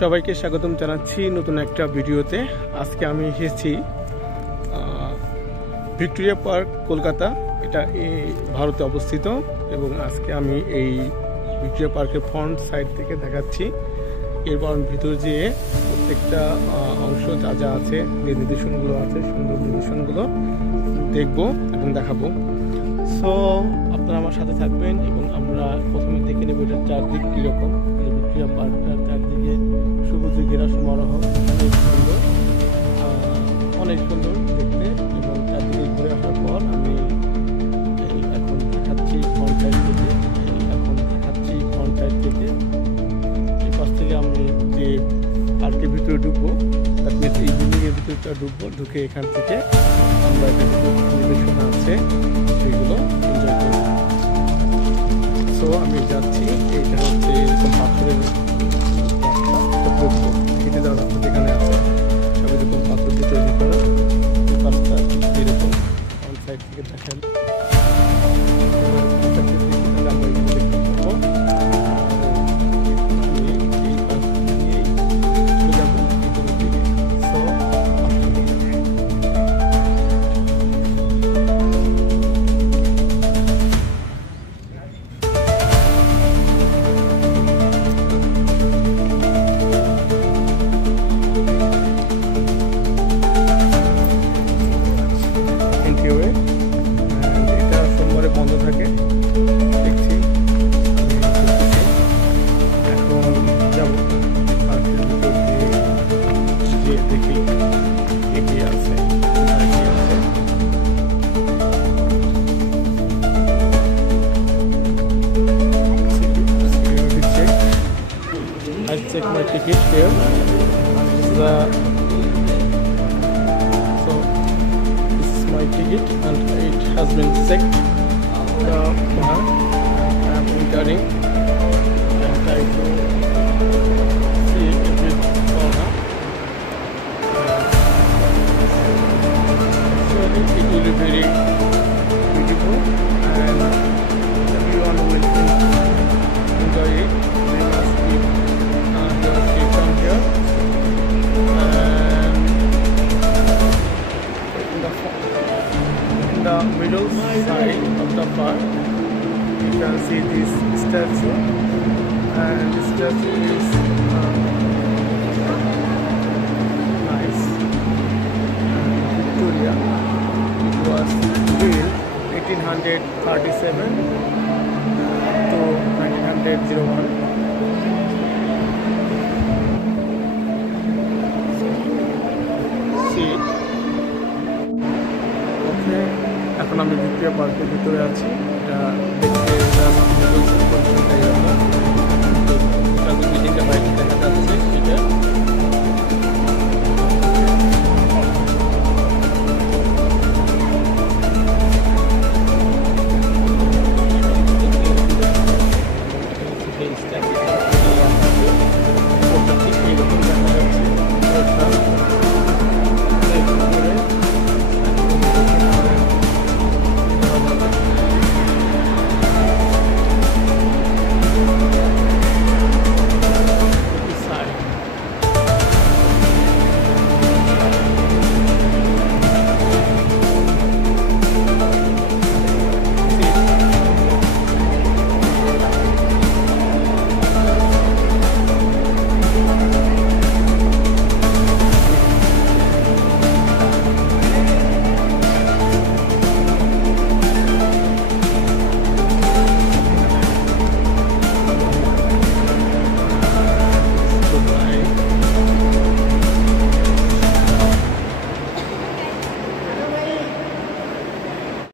সবাইকে স্বাগতম জানাচ্ছি নতুন একটা ভিডিওতে। আজকে আমি এসেছি ভিক্টোরিয়া পার্ক, কলকাতা। এটা ভারতে অবস্থিত এবং আজকে আমি এই ভিক্টোরিয়া পার্কের ফ্রন্ট সাইড থেকে দেখাচ্ছি। এরপর ভিতর যেয়ে প্রত্যেকটা অংশ যা যা আছে, যে নিদর্শনগুলো আছে, সুন্দর নিদর্শনগুলো দেখব এবং দেখাবো। সো আপনারা আমার সাথে থাকবেন এবং আমরা প্রথমে দেখে নেব এটার চারদিক কীরকম। ভিক্টোরিয়া পার্কটার চারদিকে সবুজে ঘেরা সমারোহ, অনেক সুন্দর দেখতে। এবং চারদিকে ঘুরে আসার পর আমি এখন দেখাচ্ছি ফ্রন্ট সাইড থেকে এই পাশ থেকে আমি যে পার্কের ভিতরে ঢুকবো, তার এই বিল্ডিংয়ের ভিতরটা ঢুকবো। ঢুকে এখান থেকে আমরা নিদর্শন আছে সেগুলো এনজয় করব। সো আমি যাচ্ছি। এইটা হচ্ছে এরকম পাথরের রাস্তা, হেঁটে যাওয়ার রাস্তা যেখানে আছে সব এরকম পাথর দিয়ে তৈরি করা। এই পাশটা এরকম ফ্রন্ট সাইড থেকে দেখেন। এটা সোমবারে বন্ধ থাকে দেখছি। এখন যাবো পার্কের ভিতর দিয়ে দেখি এগিয়ে আছে। I check my ticket here. My ticket and it has been checked. The bar I am entering and try to see every corner. Surely it will be very beautiful and everyone will enjoy it. We must be come here. The middle side of the park you can see this statue, and this statue is nice. Victoria, it was built 1837 to 1901. See, এখন আমি Victoria পার্কের ভিতরে আছি। এটা